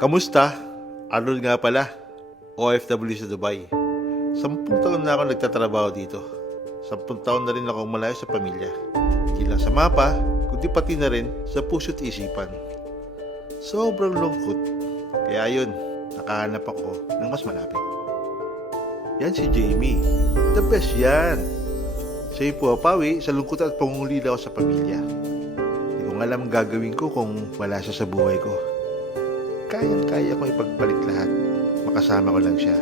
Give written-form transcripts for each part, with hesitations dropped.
Kamusta? Arnold nga pala, OFW sa Dubai. 10 taon na ako nagtatrabaho dito. 10 taon na rin ako malayo sa pamilya. Hindi lang sa mapa, kundi pati na rin sa puso't isipan. Sobrang lungkot. Kaya yun, nakahanap ako ng mas malapit. Yan si Jamie. The best yan. Siya yung pumapawi sa lungkot at pangungulila ko sa pamilya. Hindi ko alam ang gagawin ko kung wala siya sa buhay ko. Kayang-kaya ko ipagpalit lahat. Makasama ko lang siya.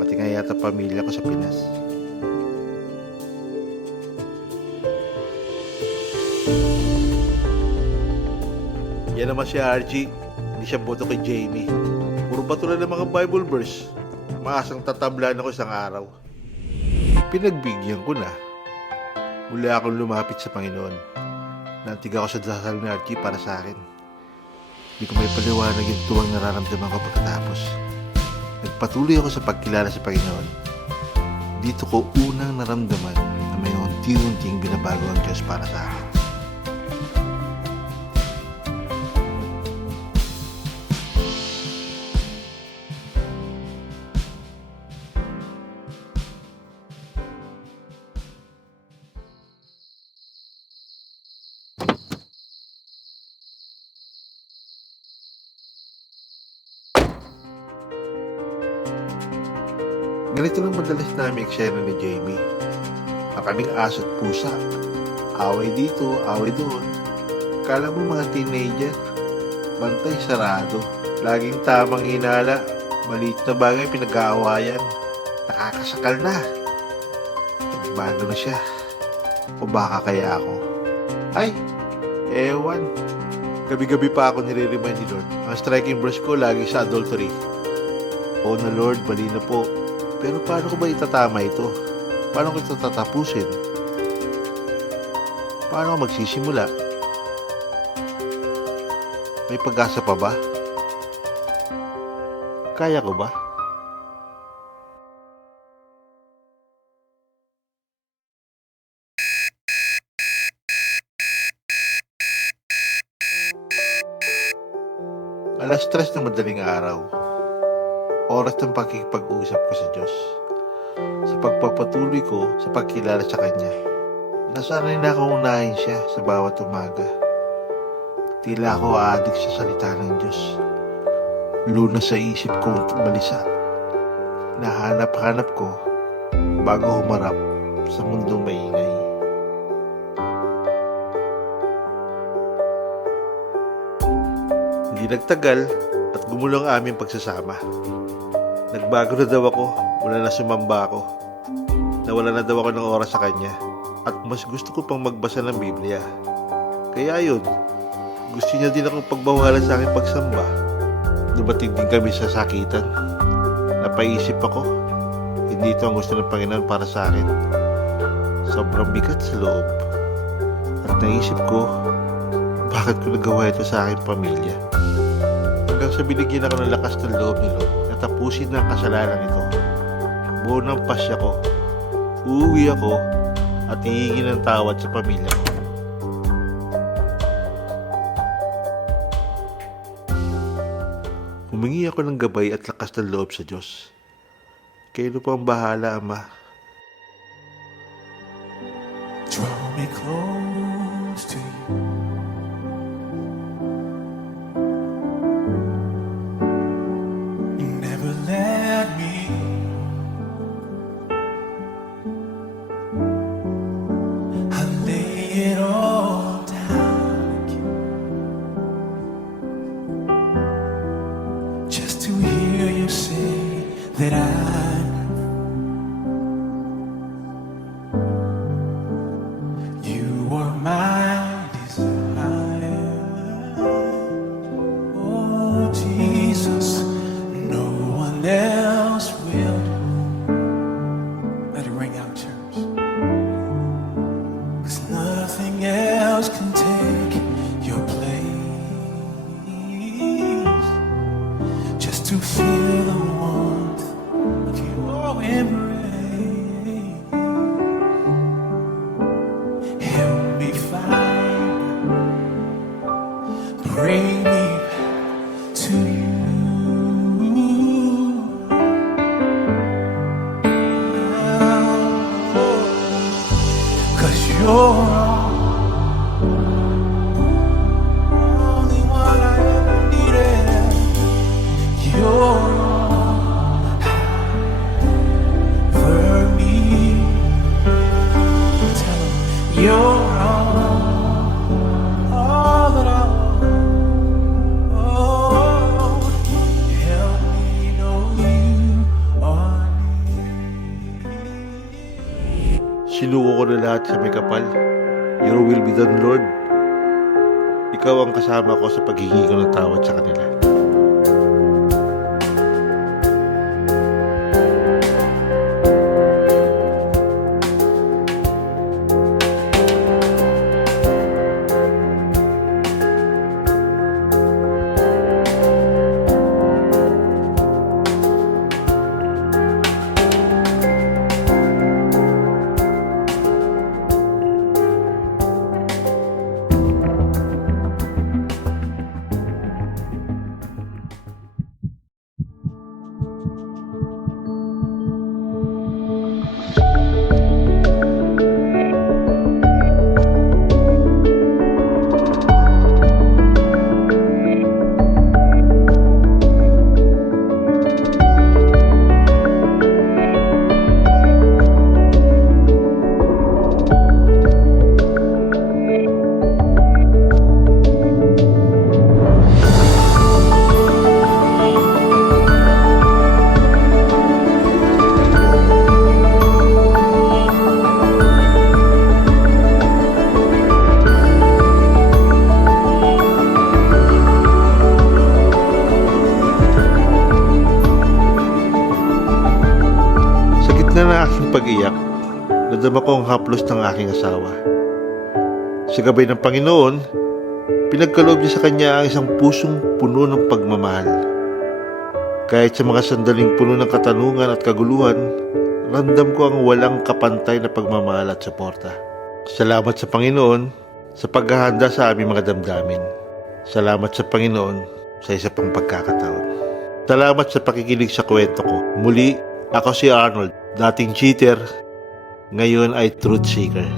Pati nga yata pamilya ko sa Pinas. Yan naman si RG. Hindi siya boto kay Jamie. Puro bato na ng mga Bible verse. Maasang tatablan ako isang araw. Pinagbigyan ko na. Muli akong lumapit sa Panginoon. Nantig ako sa dasal ni RG para sa akin. Hindi ko may paliwanag yung tuwang nararamdaman ko pagkatapos. Nagpatuloy ako sa pagkilala sa Panginoon. Dito ko unang naramdaman na may unti-unting binabago ang Diyos para sa akin. Ganito lang madalas namin eksena ni Jamie. Ang kaming aso at pusa. Away dito, away doon. Kala mo mga teenager, bantay sarado. Laging tamang hinala, maliit na bagay pinag-aawayan. Nakakasakal na. Nagbago na siya. O baka kaya ako? Ay, ewan. Gabi-gabi pa ako nire-remind ni Lord. Ang striking brush ko lagi sa adultery. O na Lord, bali na po. Pero paano ko ba itatama ito? Paano ko ito tatapusin? Paano ko magsisimula? May pag-asa pa ba? Kaya ko ba? Alas 3 na madaling araw. Oras ng pakikipag-usap ko sa Diyos. Sa pagpapatuloy ko sa pagkilala sa Kanya. Nasanay na akong unahin siya sa bawat umaga. Tila ako aadik sa salita ng Diyos. Lunas sa isip ko balisa. Nahanap-hanap ko bago humarap sa mundong maingay. Hindi nagtagal at gumulong aming pagsasama. Nagbago na daw ako mula na sumamba ako. Nawala na daw ako ng oras sa kanya. At mas gusto ko pang magbasa ng Biblia. Kaya yun, gusto niya din akong pagbawalan sa aking pagsamba. Dumating din kami sa sakitan. Napaisip ako, hindi ito ang gusto ng Panginoon para sa akin. Sobrang bigat sa loob. At naisip ko, bakit ko nagawa ito sa aking pamilya? Hanggang sa binigyan ako ng lakas ng loob ni Lord. Tapusin na ang kasalanan ito. Buo ng pasya ko. Uuwi ako at hihingi ng tawad sa pamilya ko. Humingi ako ng gabay at lakas ng loob sa Diyos. Kayo po ang bahala, Ama. Draw me close to you. Never let me I lay it all down again, just to hear you say that you are my desire. Oh Jesus, no one else will do. Let it ring out, church. 'Cause nothing else can take your place. Just to feel the warmth of your embrace. Help me find, bring me back to you. You're only one I ever needed. You're for me. Tell 'em you're all that I want. Oh, help me know you are near. Sinuko ko na lahat sa may kapal. Your will be done, Lord. Ikaw ang kasama ko sa paghingi ko ng tawad sa kanila. Na aking pag-iyak, nadama ko ang haplos ng aking asawa. Sa gabay ng Panginoon, pinagkaloob niya sa kanya ang isang pusong puno ng pagmamahal. Kahit sa mga sandaling puno ng katanungan at kaguluhan, ramdam ko ang walang kapantay na pagmamahal at suporta. Salamat sa Panginoon sa paghahanda sa aming mga damdamin. Salamat sa Panginoon sa isa pang pagkakataon. Salamat sa pakikinig sa kwento ko. Muli, ako si Arnold, dating cheater, ngayon ay truth seeker.